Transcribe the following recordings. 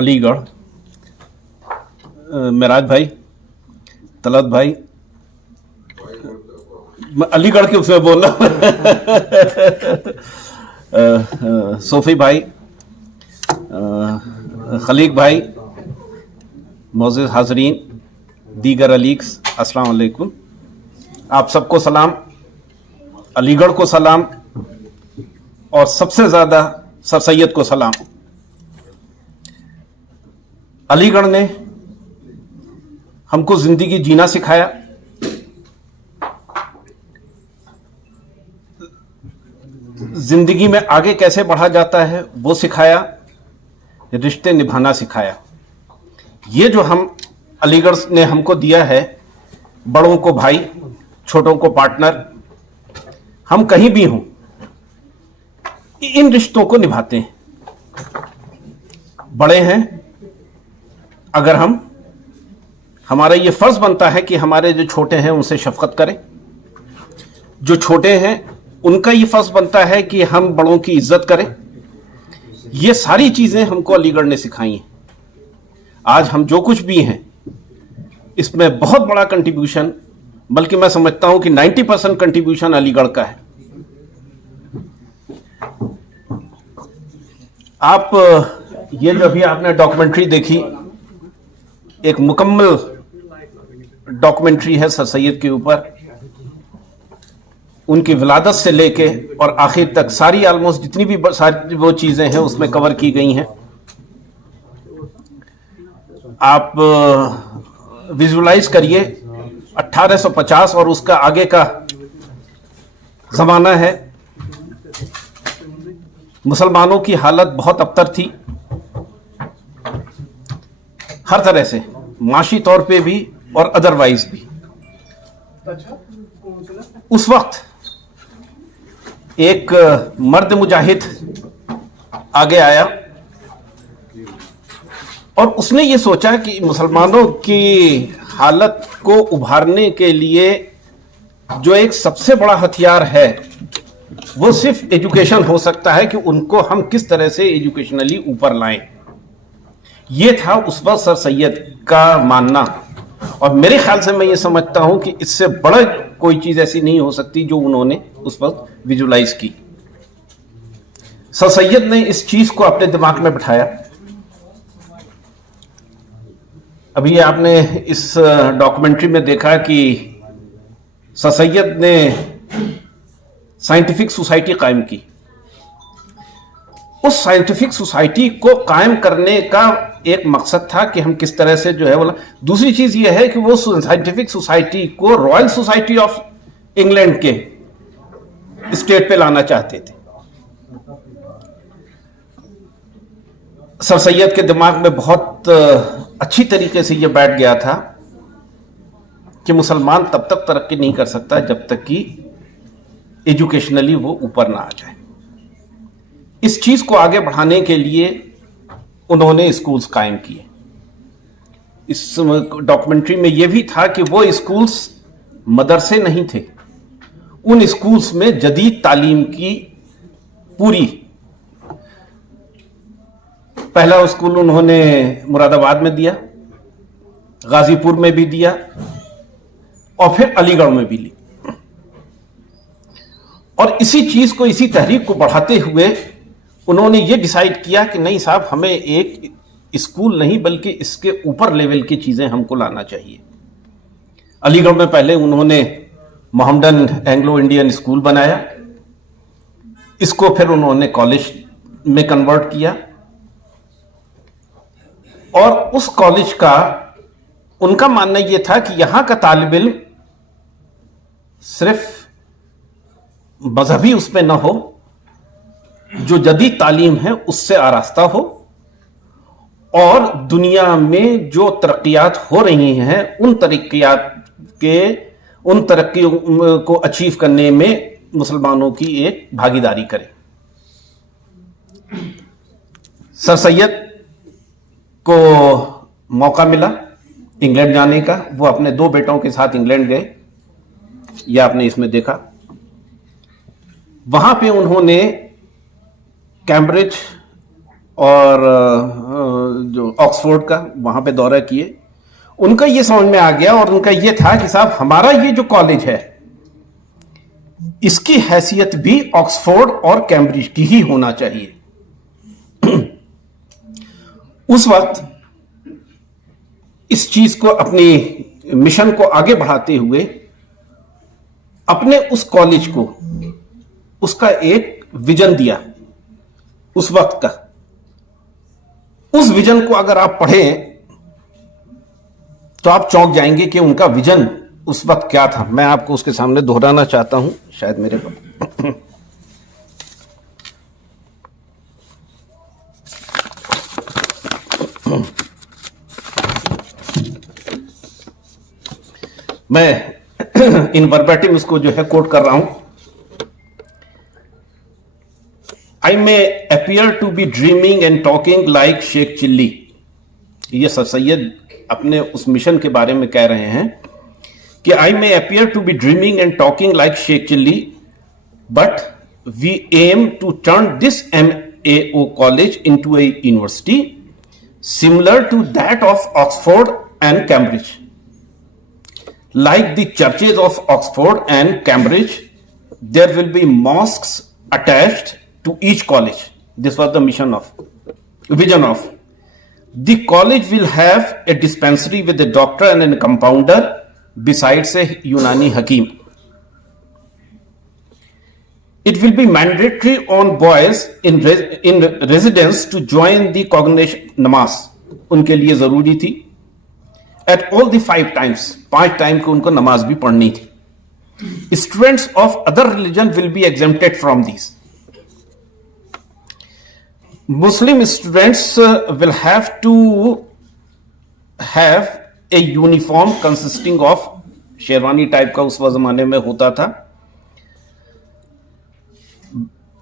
अलीगढ़, मेराज भाई, तलत भाई, अलीगढ़ के उसमें बोलना सोफी भाई, खलीक भाई, मोअज़्ज़िज़ हाज़रीन, दीगर अलीग्स, अस्सलाम वालेकुम। आप सबको सलाम, अलीगढ़ को सलाम और सबसे ज़्यादा सर सैयद को सलाम। अलीगढ़ ने हमको ज़िंदगी जीना सिखाया, ज़िंदगी में आगे कैसे बढ़ा जाता है वो सिखाया, रिश्ते निभाना सिखाया। ये जो हम अलीगढ़ ने हमको दिया है, बड़ों को भाई, छोटों को पार्टनर, हम कहीं भी हों इन रिश्तों को निभाते हैं। बड़े हैं अगर हमारा ये फर्ज बनता है कि हमारे जो छोटे हैं उनसे शफकत करें, जो छोटे हैं उनका ये फर्ज बनता है कि हम बड़ों की इज्जत करें। ये सारी चीजें हमको अलीगढ़ ने सिखाई हैं। आज हम जो कुछ भी हैं इसमें बहुत बड़ा कंट्रीब्यूशन, बल्कि मैं समझता हूं कि 90% कंट्रीब्यूशन अलीगढ़ का है। आप ये जो अभी आपने डॉक्यूमेंट्री देखी, एक मुकम्मल डॉक्यूमेंट्री है सर सैयद के ऊपर, उनकी विलादत से लेके और आखिर तक सारी ऑलमोस्ट जितनी भी सारी वो चीज़ें हैं उसमें कवर की गई हैं। आप विजुलाइज करिए 1850 और उसका आगे का ज़माना है। मुसलमानों की हालत बहुत अबतर थी, हर तरह से, माशी तौर पे भी और अदरवाइज भी। उस वक्त एक मर्द मुजाहिद आगे आया और उसने ये सोचा कि मुसलमानों की हालत को उभारने के लिए जो एक सबसे बड़ा हथियार है वो सिर्फ एजुकेशन हो सकता है, कि उनको हम किस तरह से एजुकेशनली ऊपर लाएं। ये था उस वक्त सर सैयद का मानना, और मेरे ख्याल से मैं ये समझता हूं कि इससे बड़ा कोई चीज ऐसी नहीं हो सकती जो उन्होंने उस वक्त विजुलाइज की। सर सैयद ने इस चीज को अपने दिमाग में बिठाया। अभी आपने इस डॉक्यूमेंट्री में देखा कि सर सैयद ने साइंटिफिक सोसाइटी कायम की। उस साइंटिफिक सोसाइटी को कायम करने का एक मकसद था कि हम किस तरह से जो है बोला। दूसरी चीज यह है कि वो साइंटिफिक सोसाइटी को रॉयल सोसाइटी ऑफ इंग्लैंड के स्टेट पे लाना चाहते थे। सर सैयद के दिमाग में बहुत अच्छी तरीके से यह बैठ गया था कि मुसलमान तब तक तरक्की नहीं कर सकता जब तक कि एजुकेशनली वो ऊपर ना आ जाए। इस चीज को आगे बढ़ाने के लिए उन्होंने स्कूल्स कायम किए। इस डॉक्यूमेंट्री में यह भी था कि वो स्कूल्स मदरसे नहीं थे, उन स्कूल्स में जदीद तालीम की पूरी। पहला स्कूल उन्होंने मुरादाबाद में दिया, गाजीपुर में भी दिया और फिर अलीगढ़ में भी ली। और इसी चीज को, इसी तहरीक को बढ़ाते हुए उन्होंने ये डिसाइड किया कि नहीं साहब, हमें एक स्कूल नहीं बल्कि इसके ऊपर लेवल की चीजें हमको लाना चाहिए। अलीगढ़ में पहले उन्होंने मोहम्मदन एंग्लो इंडियन स्कूल बनाया, इसको फिर उन्होंने कॉलेज में कन्वर्ट किया, और उस कॉलेज का उनका मानना यह था कि यहां का तालिब इल्म सिर्फ मजहबी उसमें न हो, जो जदीद तालीम है उससे आरास्ता हो, और दुनिया में जो तरक्कियात हो रही हैं उन तरक्कियों को अचीव करने में मुसलमानों की एक भागीदारी करे। सर सैयद को मौका मिला इंग्लैंड जाने का। वो अपने 2 बेटों के साथ इंग्लैंड गए, यह आपने इसमें देखा। वहां पे उन्होंने कैम्ब्रिज और जो ऑक्सफोर्ड का वहां पे दौरा किए। उनका ये समझ में आ गया और उनका ये था कि साहब हमारा ये जो कॉलेज है इसकी हैसियत भी ऑक्सफोर्ड और कैम्ब्रिज की ही होना चाहिए। उस वक्त इस चीज को, अपनी मिशन को आगे बढ़ाते हुए अपने उस कॉलेज को उसका एक विजन दिया उस वक्त का। उस विजन को अगर आप पढ़ें तो आप चौंक जाएंगे कि उनका विजन उस वक्त क्या था। मैं आपको उसके सामने दोहराना चाहता हूं, शायद मेरे को मैं इन वर्बैटिम उसको जो है कोट कर रहा हूं। I may appear to be dreaming and talking like Sheikh Chilli. ये सर सैयद अपने उस मिशन के बारे में कह रहे हैं कि I may appear to be dreaming and talking like Sheikh Chilli, but we aim to turn this MAO college into a university similar to that of Oxford and Cambridge. Like the churches of Oxford and Cambridge, there will be mosques attached to each college. This was the vision of. The college will have a dispensary with a doctor and a compounder besides a Unani Hakim. It will be mandatory on boys in residence to join the congregation namaz. उनके लिए जरूरी थी। At all the 5 times, 5 time को उनको नमाज भी पढ़नी थी। Students of other religion will be exempted from these. Muslim students will have to have a uniform consisting of sherwani type का उस जमाने में होता था।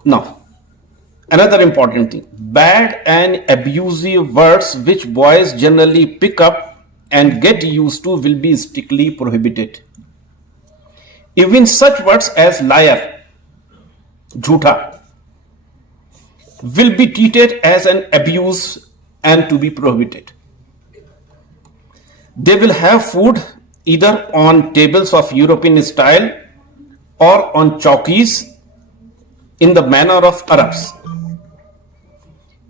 Now, another important thing, bad and abusive words which boys generally pick up and get used to will be strictly prohibited. Even such words as liar, jhootha, will be treated as an abuse and to be prohibited. They will have food either on tables of European style or on chowkis in the manner of Arabs.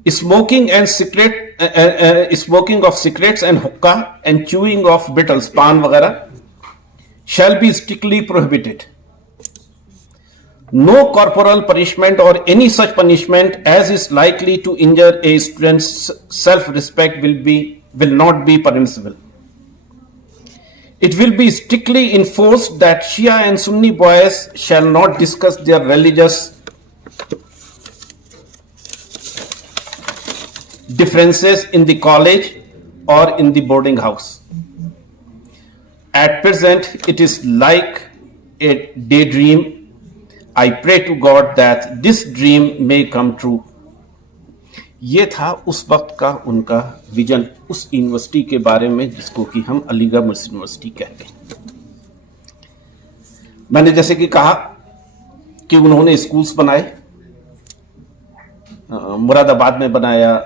Smoking of cigarettes and hookah and chewing of beetles, pan वगैरह, shall be strictly prohibited. No corporal punishment or any such punishment as is likely to injure a student's self-respect will not be permissible. It will be strictly enforced that Shia and Sunni boys shall not discuss their religious differences in the college or in the boarding house. At present, it is like a daydream. I pray to God that this dream may come true. ये था उस वक्त का उनका vision उस university के बारे में जिसको कि हम अलीगढ़ मुस्लिम यूनिवर्सिटी कहते हैं। मैंने जैसे कि कहा कि उन्होंने स्कूल्स बनाए, मुरादाबाद में बनाया,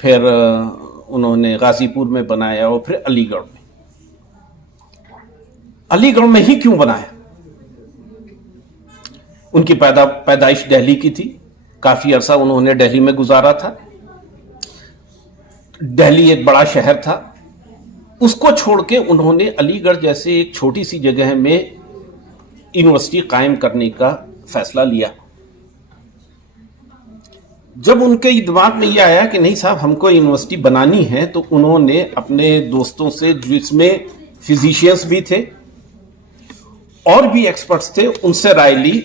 फिर उन्होंने गाजीपुर में बनाया और फिर अलीगढ़ में। अलीगढ़ में ही क्यों बनाया? उनकी पैदाइश दिल्ली की थी, काफी अरसा उन्होंने दिल्ली में गुजारा था। दिल्ली एक बड़ा शहर था, उसको छोड़ के उन्होंने अलीगढ़ जैसे एक छोटी सी जगह में यूनिवर्सिटी कायम करने का फैसला लिया। जब उनके दिमाग में यह आया कि नहीं साहब हमको यूनिवर्सिटी बनानी है, तो उन्होंने अपने दोस्तों से, जिसमें फिजिशियंस भी थे और भी एक्सपर्ट्स थे, उनसे राय ली।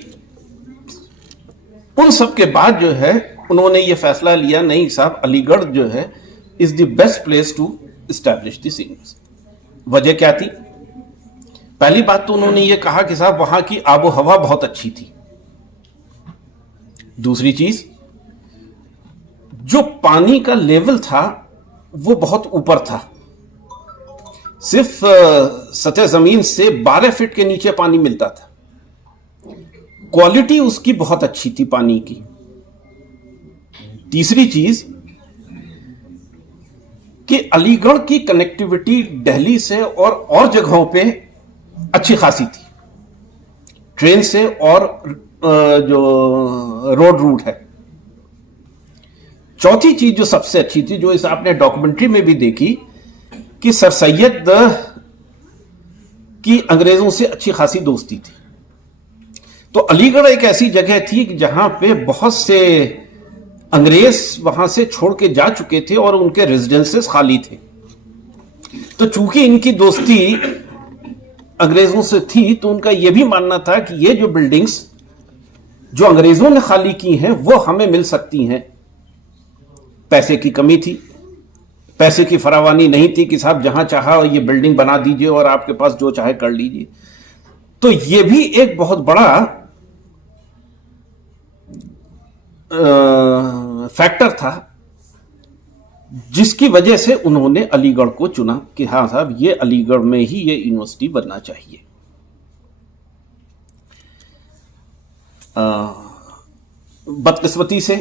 उन सब के बाद जो है उन्होंने ये फैसला लिया, नहीं साहब अलीगढ़ जो है is the best place to establish this university. वजह क्या थी? पहली बात तो उन्होंने ये कहा कि साहब वहां की आबो हवा बहुत अच्छी थी। दूसरी चीज, जो पानी का लेवल था वो बहुत ऊपर था, सिर्फ सतह जमीन से 12 फीट के नीचे पानी मिलता था। क्वालिटी उसकी बहुत अच्छी थी पानी की। तीसरी चीज, कि अलीगढ़ की कनेक्टिविटी दिल्ली से और जगहों पे अच्छी खासी थी, ट्रेन से और जो रोड रूट है। चौथी चीज जो सबसे अच्छी थी, जो इस आपने डॉक्यूमेंट्री में भी देखी, कि सर सैयद की अंग्रेजों से अच्छी खासी दोस्ती थी। तो अलीगढ़ एक ऐसी जगह थी जहां पे बहुत से अंग्रेज वहां से छोड़ के जा चुके थे और उनके रेजिडेंसेस खाली थे। तो चूंकि इनकी दोस्ती अंग्रेजों से थी, तो उनका यह भी मानना था कि ये जो बिल्डिंग्स जो अंग्रेजों ने खाली की हैं वो हमें मिल सकती हैं। पैसे की कमी थी, पैसे की फरावानी नहीं थी कि साहब जहां चाहा ये बिल्डिंग बना दीजिए और आपके पास जो चाहे कर लीजिए। तो ये भी एक बहुत बड़ा फैक्टर था जिसकी वजह से उन्होंने अलीगढ़ को चुना कि हाँ साहब ये अलीगढ़ में ही ये यूनिवर्सिटी बनना चाहिए। बदकिस्मती से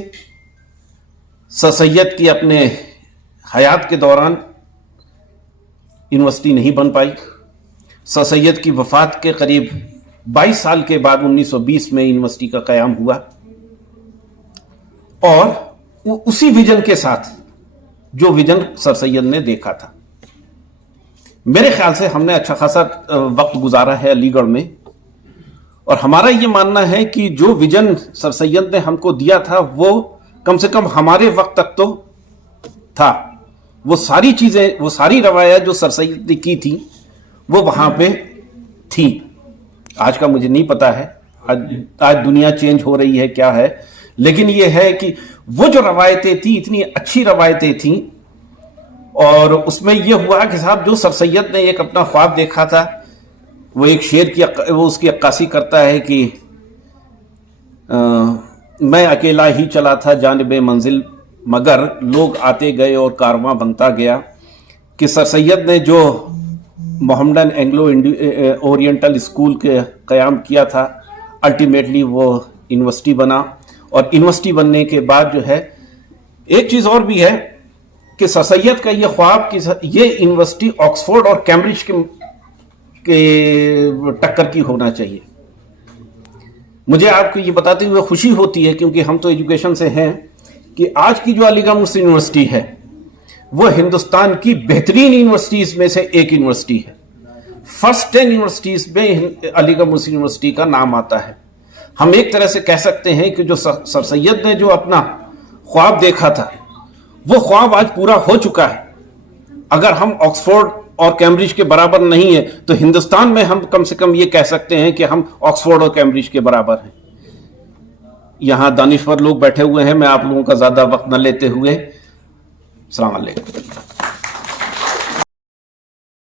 सर सैयद की अपने हयात के दौरान यूनिवर्सिटी नहीं बन पाई। सर सैयद की वफात के करीब 22 साल के बाद 1920 में यूनिवर्सिटी का क़याम हुआ और उसी विजन के साथ जो विजन सर सैयद ने देखा था। मेरे ख्याल से हमने अच्छा खासा वक्त गुजारा है अलीगढ़ में, और हमारा ये मानना है कि जो विजन सर सैयद ने हमको दिया था वो कम से कम हमारे वक्त तक तो था। वो सारी चीजें, वो सारी रवायत जो सर सैयद ने की थी वो वहां पे थी। आज का मुझे नहीं पता है, आज दुनिया चेंज हो रही है क्या है, लेकिन ये है कि वो जो रवायतें थी इतनी अच्छी रवायतें थी। और उसमें यह हुआ कि साहब जो सर सैयद ने एक अपना ख्वाब देखा था, वो एक शेर की वो उसकी अक्कासी करता है कि मैं अकेला ही चला था जानिबे मंजिल, मगर लोग आते गए और कारवां बनता गया। कि सर सैयद ने जो मोहम्मदन एंग्लो ओरिएंटल स्कूल के क़याम किया था, अल्टीमेटली वो यूनिवर्सिटी बना। और यूनिवर्सिटी बनने के बाद जो है एक चीज़ और भी है कि सर सैयद का ये ख्वाब कि ये यूनिवर्सिटी ऑक्सफोर्ड और कैम्ब्रिज के टक्कर की होना चाहिए। मुझे आपको ये बताते हुए खुशी होती है, क्योंकि हम तो एजुकेशन से हैं, कि आज की जो अलीगढ़ मुस्लिम यूनिवर्सिटी है वो हिंदुस्तान की बेहतरीन यूनिवर्सिटीज़ में से एक यूनिवर्सिटी है। फर्स्ट 10 यूनिवर्सिटीज़ में अलीगढ़ मुस्लिम यूनिवर्सिटी का नाम आता है। हम एक तरह से कह सकते हैं कि जो सर सैयद ने जो अपना ख्वाब देखा था वो ख्वाब आज पूरा हो चुका है। अगर हम ऑक्सफोर्ड और कैम्ब्रिज के बराबर नहीं है तो हिंदुस्तान में हम कम से कम ये कह सकते हैं कि हम ऑक्सफोर्ड और कैम्ब्रिज के बराबर हैं। यहां दानिश्वर लोग बैठे हुए हैं, मैं आप लोगों का ज्यादा वक्त न लेते हुए, अस्सलाम वालेकुम।